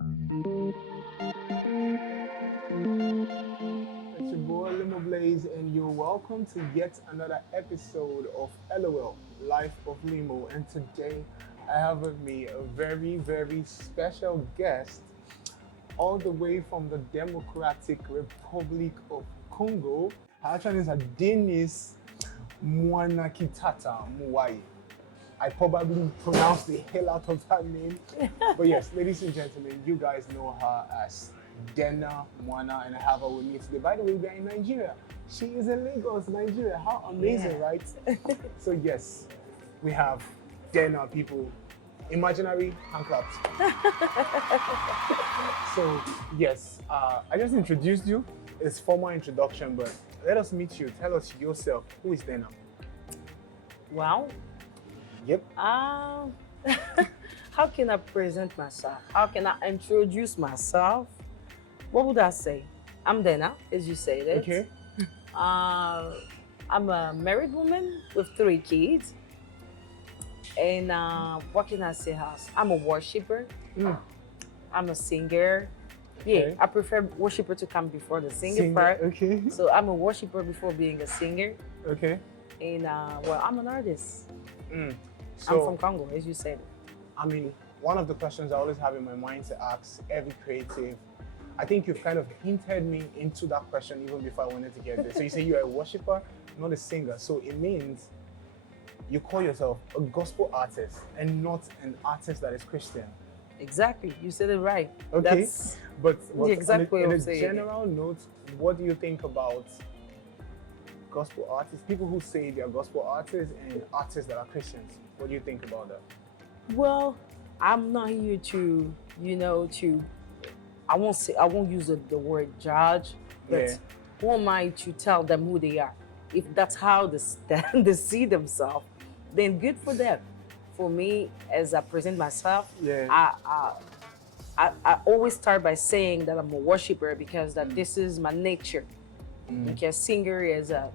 It's your boy Limoblaze, and you're welcome to yet another episode of LOL, Life of Limo. And today I have with me a very, very special guest, all the way from the Democratic Republic of Congo. Her actual name is Dena Mwana Muwai. I probably pronounced the hell out of that name. But yes, ladies and gentlemen, you guys know her as Dena Mwana, and I have her with me today. By the way, we are in Nigeria. She is in Lagos, Nigeria. How amazing, right? So yes, we have Dena, people. Imaginary hand claps. So yes, I just introduced you. It's formal introduction, but let us meet you. Tell us yourself. Who is Dena? Wow. Yep. How can I present myself? How can I introduce myself? What would I say? I'm Dena, as you said it. Okay. I'm a married woman with 3 kids. And what can I say else? I'm a worshiper. I'm a singer. Okay. Yeah, I prefer worshiper to come before the singing part. Okay. So I'm a worshiper before being a singer. Okay. And well, I'm an artist. So, I'm from Congo, as you said. I mean, one of the questions I always have in my mind to ask every creative, I think you've kind of hinted me into that question even before I wanted to get there. So you say you're a worshiper, not a singer. So it means you call yourself a gospel artist and not an artist that is Christian. Exactly, you said it right. Okay, That's but the exact way on of a saying general note, what do you think about gospel artists, people who say they're gospel artists and artists that are Christians? What do you think about that? Well, I'm not here to, I won't use the word judge, but Yeah. who am I to tell them who they are? If that's how they see themselves, then good for them. For me, as I present myself, Yeah. I always start by saying that I'm a worshiper because that this is my nature. Because singer is a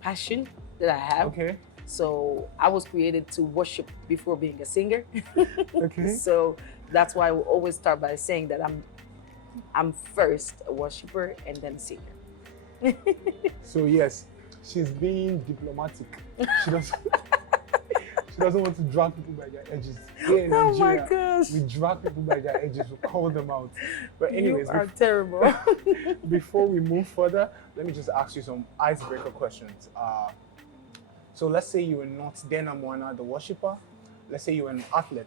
passion that I have. Okay. So I was created to worship before being a singer. Okay. So that's why I will always start by saying that I'm first a worshiper and then a singer. So yes, she's being diplomatic. She doesn't want to drag people by their edges. Here in Oh my Nigeria, gosh. we drag people by their edges, we call them out. But anyways, You are terrible. before we move further, let me just ask you some icebreaker questions. So let's say you were not Dena Mwana, the worshipper. Let's say you were an athlete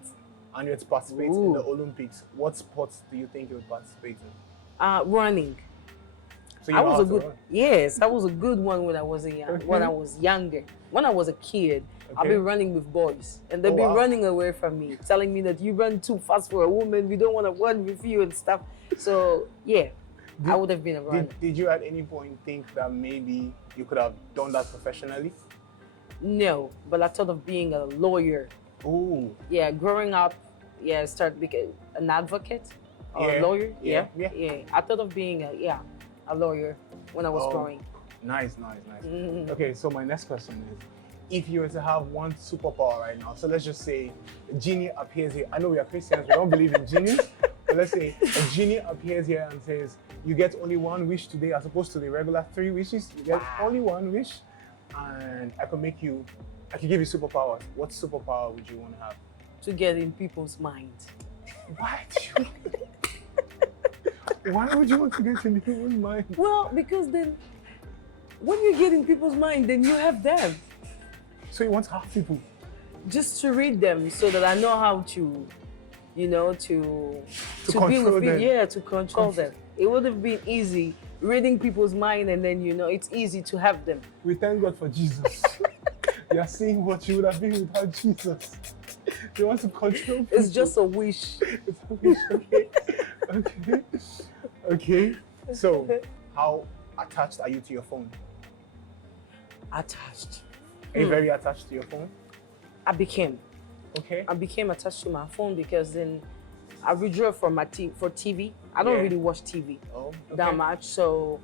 and you had to participate in the Olympics. What sports do you think you would participate in? Running. So you I know was how a to good, run. yes, I was a good one when I was Okay. when I was younger. When I was a kid, I'll be Okay. running with boys, and they'll Oh, be wow. running away from me, telling me that you run too fast for a woman. We don't want to run with you and stuff. So yeah, I would have been a runner. Did you at any point think that maybe you could have done that professionally? No, but I thought of being a lawyer. Oh, Yeah, growing up, yeah, I started becoming an advocate or Yeah, a lawyer. yeah, Yeah, yeah. I thought of being a lawyer when I was Oh. growing. nice. Okay, so my next question is, if you were to have one superpower right now, so let's just say a genie appears here. I know we are Christians, we don't believe in genies, but let's say a genie appears here and says, you get only one wish today as opposed to the regular 3 wishes. You get only one wish, and I could give you superpowers. What superpower would you want to have? To get in people's minds. Why would you want to get in people's mind? Well, because then when you get in people's mind, then you have them. So you want to have people? Just to read them so that I know how to, to be control with people. them. Yeah, to control them. It would have been easy reading people's mind, and then it's easy to have them. We thank God for Jesus. You are seeing what you would have been without Jesus. You want to control people. It's just a wish. It's a wish, okay. Okay. So, how attached are you to your phone? Attached. Are you very attached to your phone? I became Okay. attached to my phone because then I withdraw from for TV. I don't Yeah. really watch TV Oh, okay. that much, so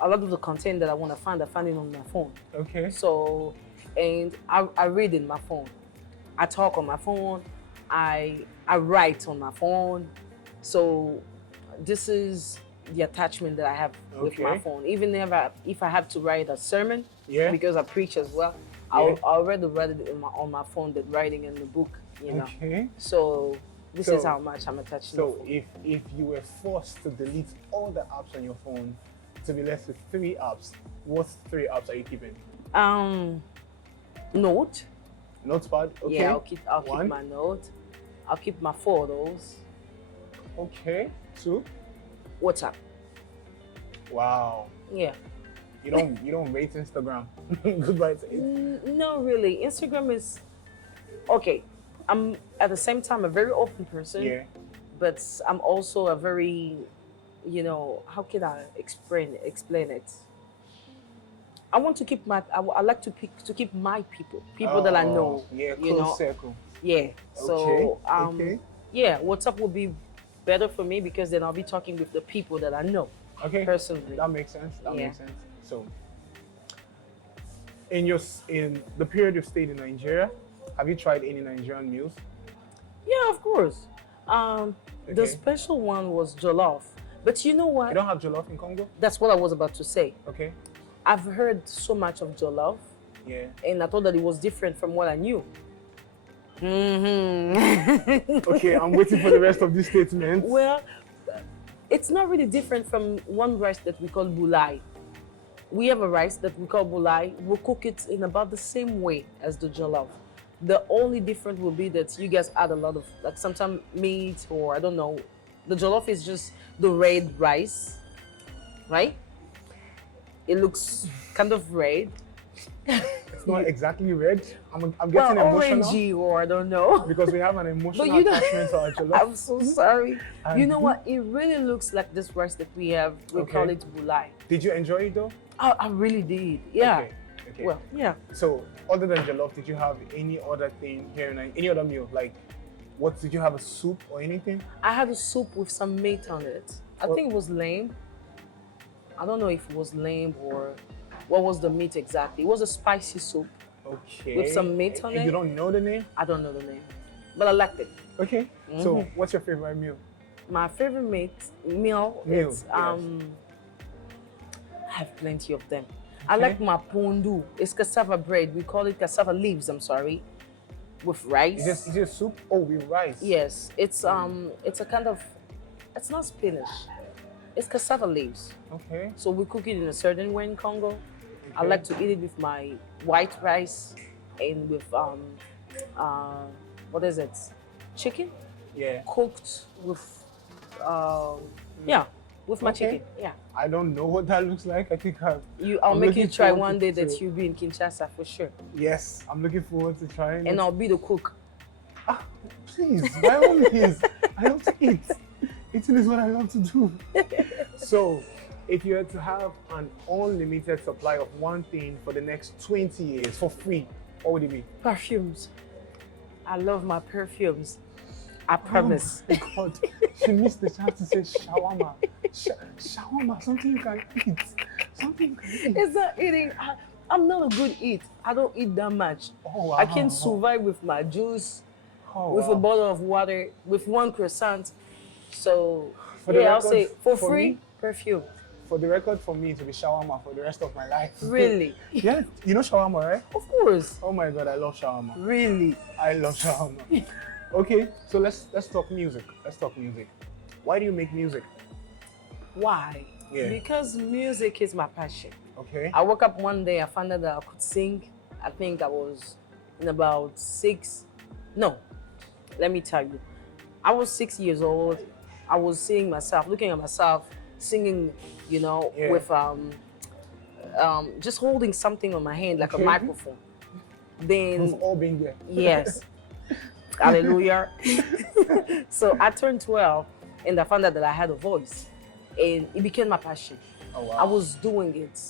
a lot of the content that I want to find, I find it on my phone. Okay. So, and I read in my phone. I talk on my phone. I write on my phone. So this is the attachment that I have with my Okay. phone. Even if I have to write a sermon, Yeah. because I preach as well, Yeah. I'll rather write it on my phone than writing in the book, you know. Okay. So this is So- how much I'm attached to So my phone. if you were forced to delete all the apps on your phone to be left with 3 apps, what 3 apps are you keeping? Note. Notepad. Okay. Yeah, I'll keep One. my note. I'll keep my photos. Okay. 2. WhatsApp. Wow. Yeah. You don't rate Instagram. Goodbye to it. No, really. Instagram is okay. I'm at the same time a very open person, Yeah. but I'm also a very, how can I explain it? I want to keep I like to keep my people that I know. Yeah, you know. close circle. Yeah. So Okay. yeah, WhatsApp will be better for me because then I'll be talking with the people that I know Okay. personally. That makes sense. That Yeah. makes sense. So, in the period you've stayed in Nigeria, have you tried any Nigerian meals? Yeah, of course. The Okay. special one was jollof, but you know what? You don't have jollof in Congo? That's what I was about to say. Okay. I've heard so much of jollof, Yeah. and I thought that it was different from what I knew. Mm-hmm. Okay, I'm waiting for the rest of this statement. Well, it's not really different from one rice that we call bulai. We have a rice that we call bulai. We'll cook it in about the same way as the jollof. The only difference will be that you guys add a lot of, like, sometimes meat, or I don't know. The jollof is just the red rice, right? It looks kind of red. It's not exactly red. I'm Well, getting emotional orangey, or I don't know. because we have an emotional you know- attachment to our jollof. I'm so sorry. And You know what? It really looks like this rice that we have. We Okay. call it bulai. Did you enjoy it though? I really did. Yeah. Okay. Okay. Well, yeah. So, other than jollof, did you have any other thing here in any other meal? Like, what did you have, a soup or anything? I had a soup with some meat on it. I think it was lamb. I don't know if it was lamb or what was the meat exactly. It was a spicy soup. Okay. With some meat on And you it? don't know the name? I don't know the name, but I liked it. Okay. Mm-hmm. So, what's your favorite meal? My favorite meal Meal, is yes. I have plenty of them. I Okay. like my pondu. It's cassava bread. We call it cassava leaves. I'm sorry, with rice. Is it soup? Oh, with rice. Yes, it's a kind of, it's not spinach. It's cassava leaves. Okay. So we cook it in a certain way in Congo. I Okay. like to eat it with my white rice and with what is it? Chicken Yeah. cooked with with my Okay. chicken. Yeah. I don't know what that looks like. I think I'll I'm make you looking try forward one day that to- you'll be in Kinshasa for sure. yes, I'm looking forward to trying And it. I'll be the cook. Please, by all means, I love to eat. Eating is what I love to do. So, if you had to have an unlimited supply of one thing for the next 20 years for free, what would it be? Perfumes. I love my perfumes. I promise. Oh my God, she missed the chance to say shawarma. Shawarma, something you can eat. Something you can eat. It's not eating. I'm not a good eat. I don't eat that much. Oh, wow. I can survive with my juice, Oh, with wow. a bottle of water, with one croissant. So For the yeah, I'll record, say for for free, me- perfume. For the record, for me, it will be shawarma for the rest of my life. Really? Yeah, you know shawarma, right? Of course. Oh my God, I love shawarma. Really. I love shawarma. Okay, so let's talk music. Let's talk music. Why do you make music? Why? Yeah. Because music is my passion. Okay. I woke up one day, I found out that I could sing. I think I was in about 6. No, let me tell you. I was 6 years old. I was seeing myself, looking at myself, singing, Yeah. with just holding something on my hand like Okay. a microphone. Then We've all been there. yes. Hallelujah. So I turned 12 and I found out that I had a voice and it became my passion. Oh wow. I was doing it,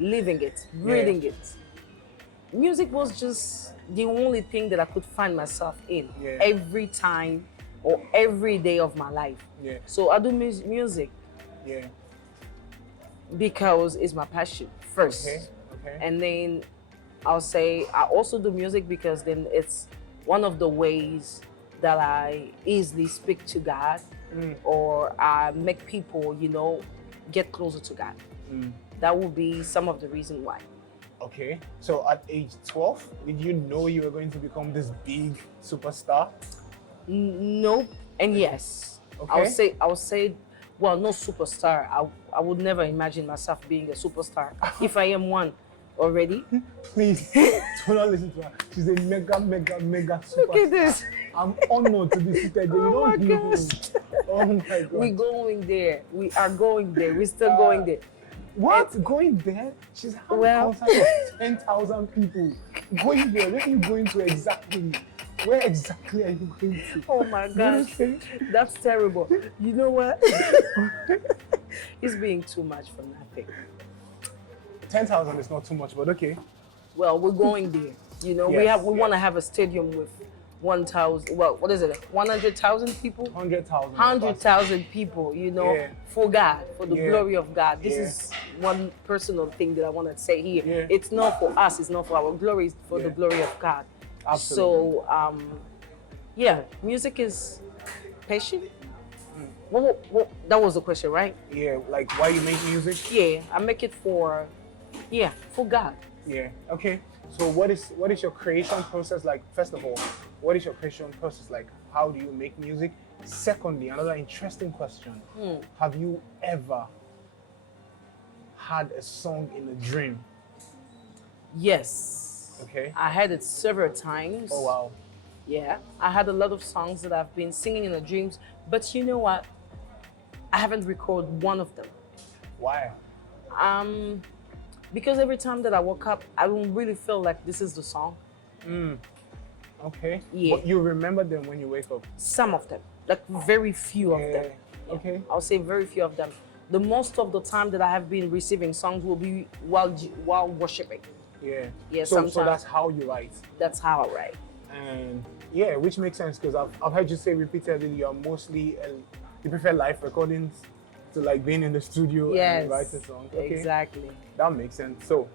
living it, breathing it. Music was just the only thing that I could find myself in Yeah. every time or every day of my life. Yeah. So I do music Yeah. because it's my passion first. Okay. Okay. And then I'll say I also do music because then it's one of the ways that I easily speak to God or make people, get closer to God. That would be some of the reason why. Okay. So at age 12, did you know you were going to become this big superstar? Nope and yes. Okay. I would say, well, no superstar. I would never imagine myself being a superstar if I am one already. Please do not listen to her. She's a mega superstar. Look at this. I'm honored to be seated there. Oh my You don't gosh. Oh my God. We're going there. We are going there. We're still going there. What? Going there? She's having Well- a concert of 10,000 people. Going there? Where are you going to exactly? Where exactly are you going to? Oh my gosh. That's terrible. You know what? It's being too much for nothing. 10,000 is not too much, but okay. Well, we're going there. Yes, We want to have a stadium with 1,000. Well, what is it? 100,000 people. 100,000. 100,000 people. Yeah. For God, for the Yeah. glory of God. This Yeah. is one personal thing that I want to say here. Yeah. It's not for us. It's not for our glory. It's for the Yeah. glory of God. Absolutely. So, yeah, music is passion. Well, that was the question, right? Yeah, like why you make music? Yeah, I make it for God. Yeah. Okay. So what is your creation process like? First of all, what is your creation process like? How do you make music? Secondly, another interesting question. Have you ever had a song in a dream? Yes. Okay. I had it several times. Oh wow. Yeah, I had a lot of songs that I've been singing in the dreams, but you know what? I haven't recorded one of them. Why? Because every time that I woke up, I don't really feel like this is the song. Okay. Yeah. But you remember them when you wake up? Some of them, like very few of them. Okay. I'll say very few of them. The most of the time that I have been receiving songs will be while worshiping. Yeah. Yeah, So sometimes. that's how you write. That's how I write. And yeah, which makes sense because I've heard you say repeatedly you are mostly you prefer live recordings to like being in the studio and writing songs. Okay. Exactly. That makes sense. So,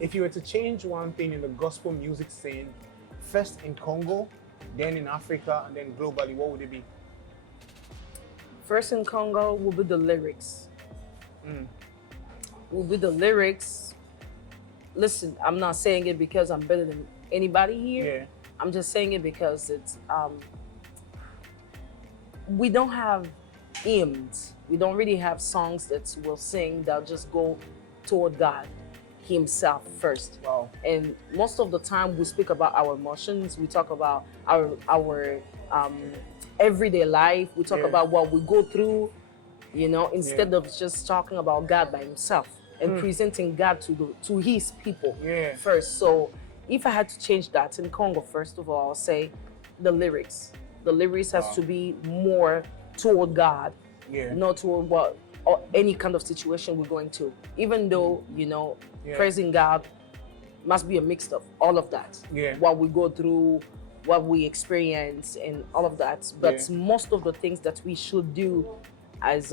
if you were to change one thing in the gospel music scene, first in Congo, then in Africa, and then globally, what would it be? First in Congo will be the lyrics. Will be the lyrics. Listen, I'm not saying it because I'm better than anybody here. Yeah. I'm just saying it because it's we don't have hymns. We don't really have songs that we'll sing that just go toward God Himself first. Wow. And most of the time we speak about our emotions. We talk about our everyday life. We talk about what we go through, instead of just talking about God by Himself and presenting God to His people first. So if I had to change that in Congo, first of all, I'll say the lyrics. The lyrics has to be more toward God, not toward what or any kind of situation we're going to. Even though, praising God must be a mix of all of that. Yeah. What we go through, what we experience, and all of that. But most of the things that we should do as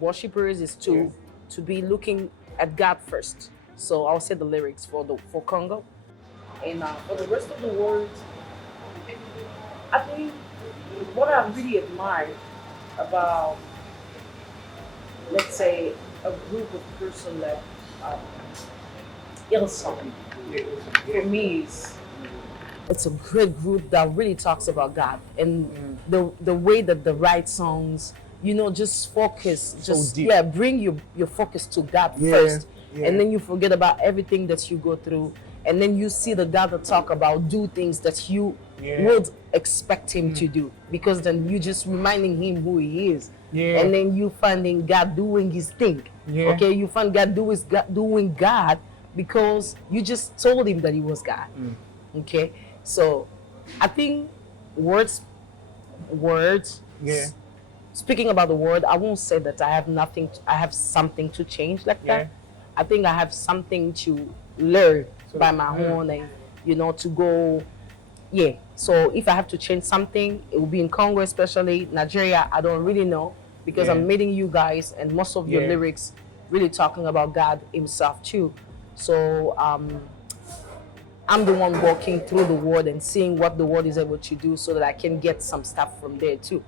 worshippers is to be looking at God first. So I'll say the lyrics for Congo. And for the rest of the world, I think what I really admire about, let's say, a group of person like Hillsong, for me is it's a great group that really talks about God and the way that they write songs, just focus, deep. bring your focus to God first. And then you forget about everything that you go through, and then you see the God that talk about do things that you would expect Him to do, because then you just reminding Him who He is, and then you finding God doing His thing. Okay, you find God doing God because you just told Him that He was God. Okay, so I think words. Speaking about the word, I won't say that I have something to change like that. I think I have something to learn by my own, and to go. So if I have to change something, it will be in Congo, especially Nigeria. I don't really know because I'm meeting you guys, and most of your lyrics really talking about God Himself too. So I'm the one walking through the world and seeing what the world is able to do so that I can get some stuff from there too.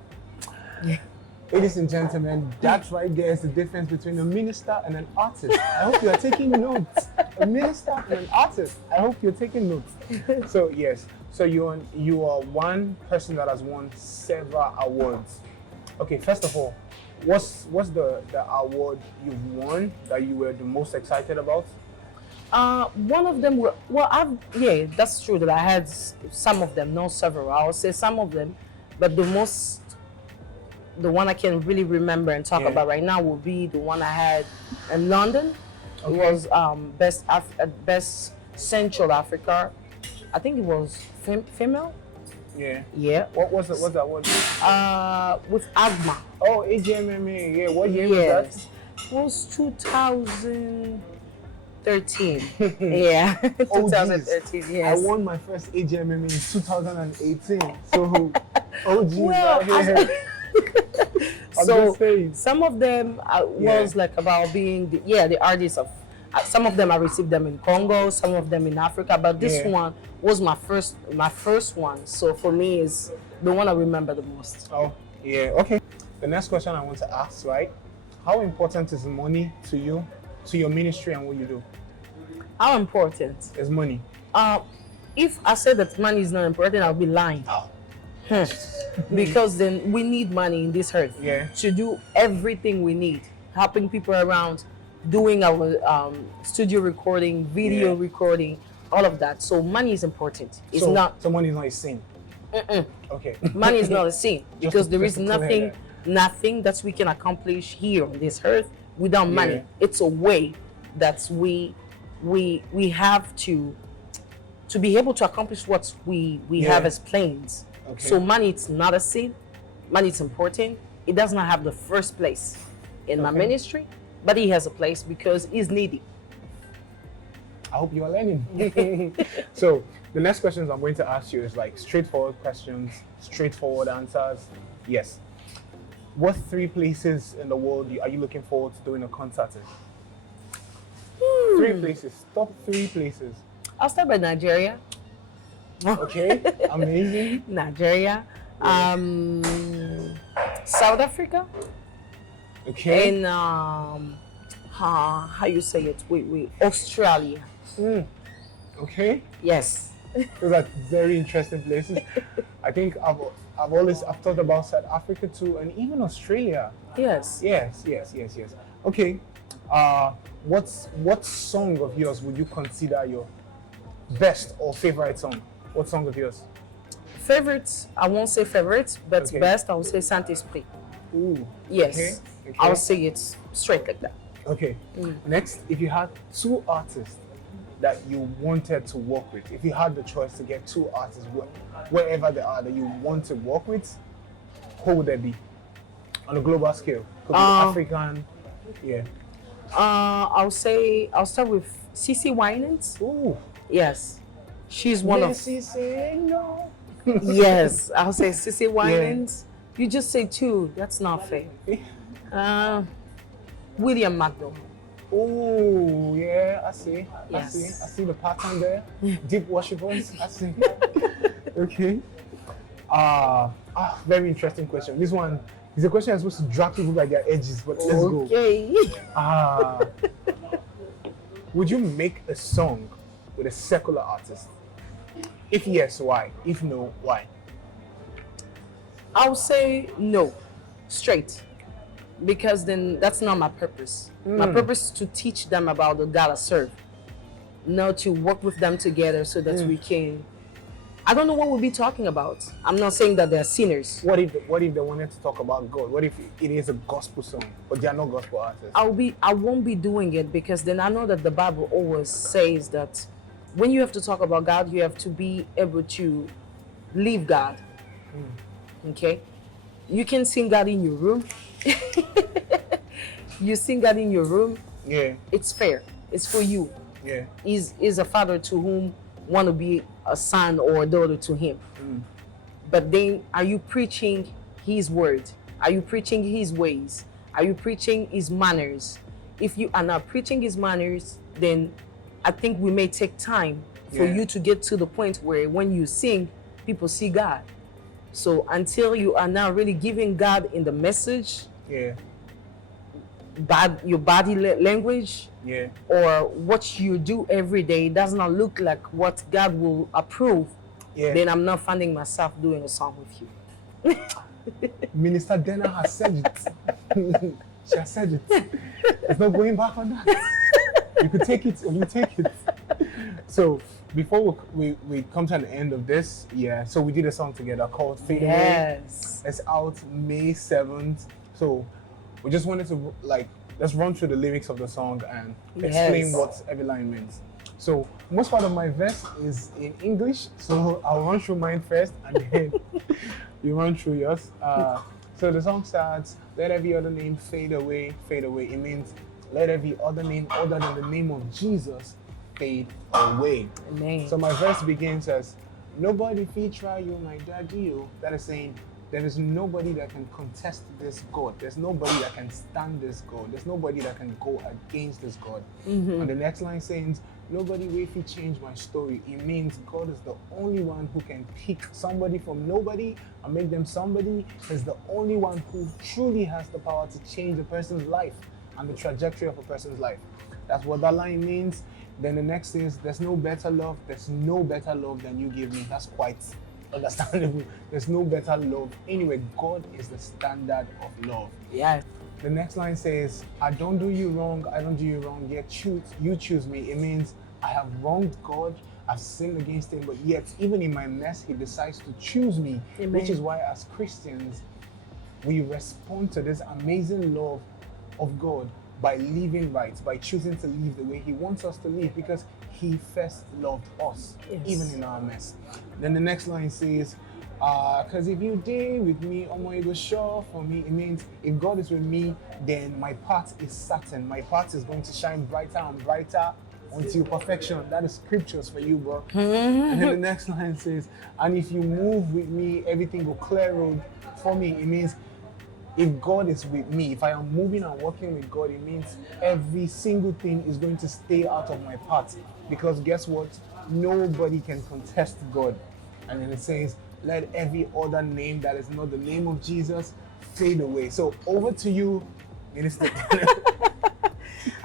Ladies and gentlemen, that right there is the difference between a minister and an artist. I hope you are taking notes. A minister and an artist. I hope you're taking notes. So yes, so you are one person that has won several awards. Okay, first of all, what's the award you've won that you were the most excited about? One of them were, that's true that I had some of them, not several. I would say some of them, but the one I can really remember and talk about right now will be the one I had in London. Okay. It was best Central Africa. I think it was female. Yeah. Yeah. What's that one? With Agma. Oh, AGMMA. Yeah. What year was that? It was 2013. Yeah. 2013. Yes. I won my first AGMMA in 2018. So, oh geez. Well, so some of them was like about being the artists of. Some of them I received them in Congo, some of them in Africa, but this one was my first one. So for me is the one I remember the most. Oh yeah, okay. The next question I want to ask, right? How important is money to you, to your ministry and what you do? How important is money? If I said that money is not important, I'll be lying. Because then we need money in this earth to do everything we need, helping people around, doing our studio recording, video recording, all of that. So money is important. It's not. So money is not a sin. Okay. Money is not a sin because there is nothing that we can accomplish here on this earth without money. It's a way that we have to be able to accomplish what we have as plans. Okay. So money, it's not a sin. Money is important. It does not have the first place in my ministry, but it has a place because it's needy. I hope you are learning. So the next questions I'm going to ask you is like straightforward questions, straightforward answers. Yes. What 3 places in the world are you looking forward to doing a concert in? 3 places. Top 3 places. I'll start by Nigeria. Okay, amazing. Nigeria, South Africa. Okay. And how you say it? Wait, Australia. Okay. Yes. Those are very interesting places. I think I've thought about South Africa too, and even Australia. Yes. Yes. Okay. What song of yours would you consider your best or favorite song? What song of yours? Favorites, I won't say favorites, but best, I would say Saint-Esprit. Ooh. Yes. Okay. I'll say it straight like that. Okay. Next, if you had 2 artists that you wanted to work with, if you had the choice to get 2 artists, wherever they are, that you want to work with, who would they be? On a global scale. Could be African. Yeah. I'll start with CC Winans. Ooh. Yes. She's one of. No. Yes, I'll say CC Winans. You just say 2. That's not fair. William McDonald. Oh yeah, I see. Yes. I see the pattern there. Deep worshippers. I see. Okay. Very interesting question. This one is a question that's supposed to drag people by their edges, but let's go. Okay. Would you make a song with a secular artist? If yes, why? If no, why? I'll say no, straight, because then that's not my purpose. My purpose is to teach them about the God I serve, not to work with them together so that we can. I don't know what we'll be talking about. I'm not saying that they're sinners. What if they wanted to talk about God? What if it is a gospel song, but they are not gospel artists? I won't be doing it because then I know that the Bible always says that when you have to talk about God, you have to be able to leave God. Okay? You can sing God in your room. You sing God in your room. Yeah. It's fair. It's for you. Yeah. Is a father to whom want to be a son or a daughter to him. But then are you preaching his word? Are you preaching his ways? Are you preaching his manners? If you are not preaching his manners, then I think we may take time for Yeah. you to get to the point where when you sing, people see God. So until you are now really giving God in the message, Yeah. your body language, Yeah. or what you do every day does not look like what God will approve, Yeah. then I'm not finding myself doing a song with you. Minister Dena has said it. She has said it. There's no going back on that. You could take it or you take it. So before we come to an end of this, yeah, so we did a song together called Fade Away. Yes. It's out May 7th. So we just wanted to let's run through the lyrics of the song and explain Yes. what every line means. So most part of my verse is in English, so I'll run through mine first and then you run through yours. So the song starts, let every other name fade away, fade away. It means let every other name other than the name of Jesus fade away. Amen. So my verse begins as, nobody feed try you, my daddy. That is saying, there is nobody that can contest this God. There's nobody that can stand this God. There's nobody that can go against this God. And the next line says, nobody will if he change my story. It means God is the only one who can pick somebody from nobody and make them somebody. He's the only one who truly has the power to change a person's life and the trajectory of a person's life. That's what that line means. Then the next is, there's no better love. There's no better love than you give me. That's quite understandable. There's no better love. Anyway, God is the standard of love. Yeah. The next line says, I don't do you wrong, I don't do you wrong, yet you choose me. It means I have wronged God, I've sinned against him, but yet even in my mess, he decides to choose me. Amen. Which is why as Christians, we respond to this amazing love of God by living right, by choosing to live the way he wants us to live, because he first loved us, Yes. even in our mess. Then the next line says, because if you did with me, it was sure for me. It means if God is with me, then my path is certain. My path is going to shine brighter and brighter until perfection. That is scriptures for you, bro. And then the next line says, and if you move with me, everything will clear road for me. It means if God is with me, if I am moving and working with God, it means every single thing is going to stay out of my path. Because guess what? Nobody can contest God. And then it says, let every other name that is not the name of Jesus fade away. So over to you, Minister.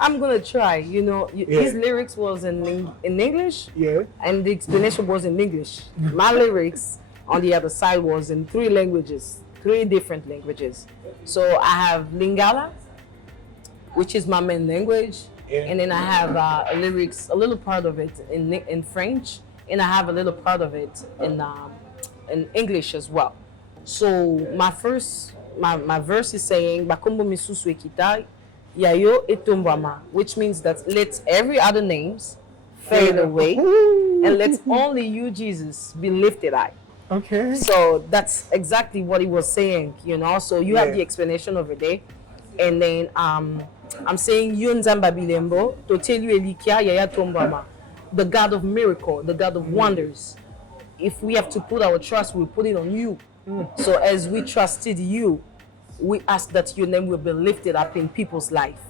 I'm gonna try. You know, his lyrics was in English, Yeah. and the explanation was in English. My lyrics on the other side was in three different languages. So I have Lingala, which is my main language, and then I have a little part of it in French, and I have a little part of it in English as well. So my verse is saying Bakombo misusu ekitai yayo etombama, which means that let every other names fade away and let only you, Jesus, be lifted high. Okay. So that's exactly what he was saying, you know. So you have the explanation over there, and then I'm saying Yunzamba Bilembo to tell you Elikia Yaya Tombama, the God of miracle, the God of wonders. If we have to put our trust, we put it on you. So as we trusted you, we ask that your name will be lifted up in people's life.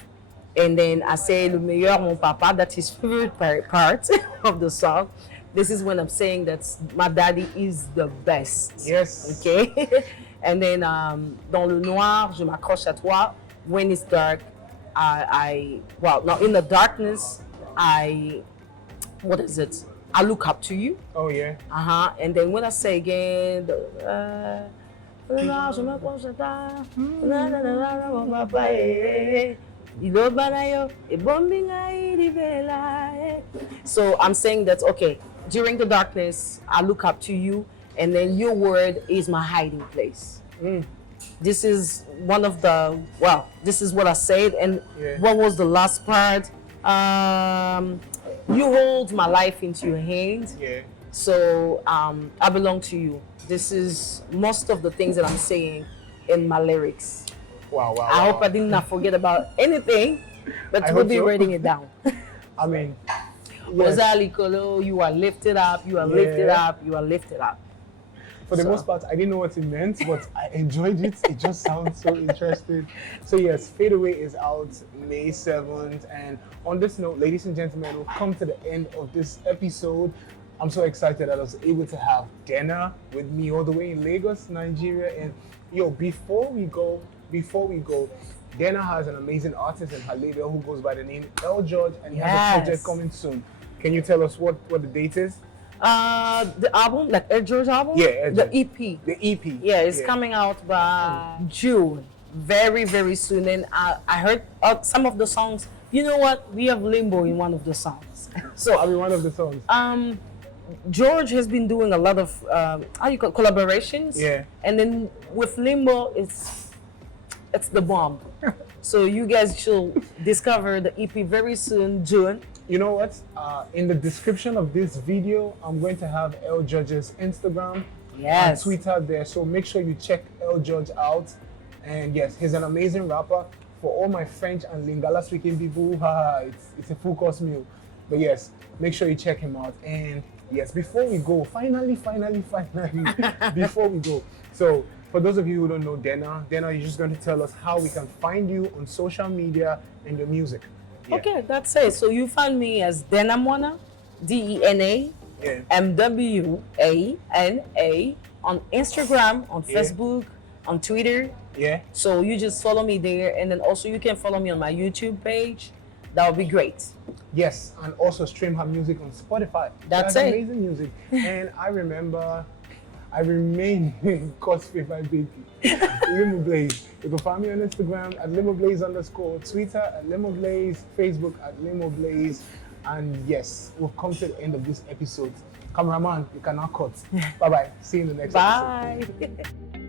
And then I say Le meilleur mon papa, that is favorite part of the song. This is when I'm saying that my daddy is the best. Yes. Okay. And then dans le noir, je m'accroche à toi. When it's dark, in the darkness, what is it? I look up to you. Oh yeah. And then when I say again, so I'm saying that, okay, during the darkness, I look up to you, and then your word is my hiding place. This is this is what I said. And what was the last part? You hold my life into your hands. Yeah. So I belong to you. This is most of the things that I'm saying in my lyrics. Wow. I hope I did not forget about anything, but I we'll hope be so. writing it down. I mean, Ozali Kolo, you are lifted up, you are lifted up, you are lifted up. For the So- most part, I didn't know what it meant, but I enjoyed it. It just sounds so interesting. So yes, Fade Away is out May 7th. And on this note, ladies and gentlemen, we've come to the end of this episode. I'm so excited that I was able to have Dena with me all the way in Lagos, Nigeria. And yo, before we go, Dena has an amazing artist in her label who goes by the name L George, and he has a Yes. project coming soon. Can you tell us what the date is? The album, like Air George album? Yeah, Air the George. EP. The EP. Yeah, it's coming out by June, very, very soon. And I heard some of the songs. You know what? We have Limbo in one of the songs. So I mean, one of the songs. George has been doing a lot of how you call collaborations. Yeah. And then with Limbo, it's the bomb. So you guys should discover the EP very soon, June. You know what? In the description of this video, I'm going to have L George's Instagram Yes. and Twitter there. So make sure you check L George out. And yes, he's an amazing rapper. For all my French and Lingala speaking people, it's a full course meal. But yes, make sure you check him out. And yes, before we go, finally, before we go. So for those of you who don't know Dena, you're just going to tell us how we can find you on social media and your music. Yeah. Okay, that's it. So you find me as Dena Mwana, DENA Yeah. MWANA on Instagram, on Yeah. Facebook, on Twitter. Yeah. So you just follow me there, and then also you can follow me on my YouTube page. That would be great. Yes, and also stream her music on Spotify. That's She has it. amazing music. And I remain God's favorite baby. Limoblaze. You can find me on Instagram at Limoblaze_, Twitter at Limoblaze, Facebook at Limoblaze. And yes, we've come to the end of this episode. Cameraman, you cannot cut. Bye-bye. See you in the next episode. Bye.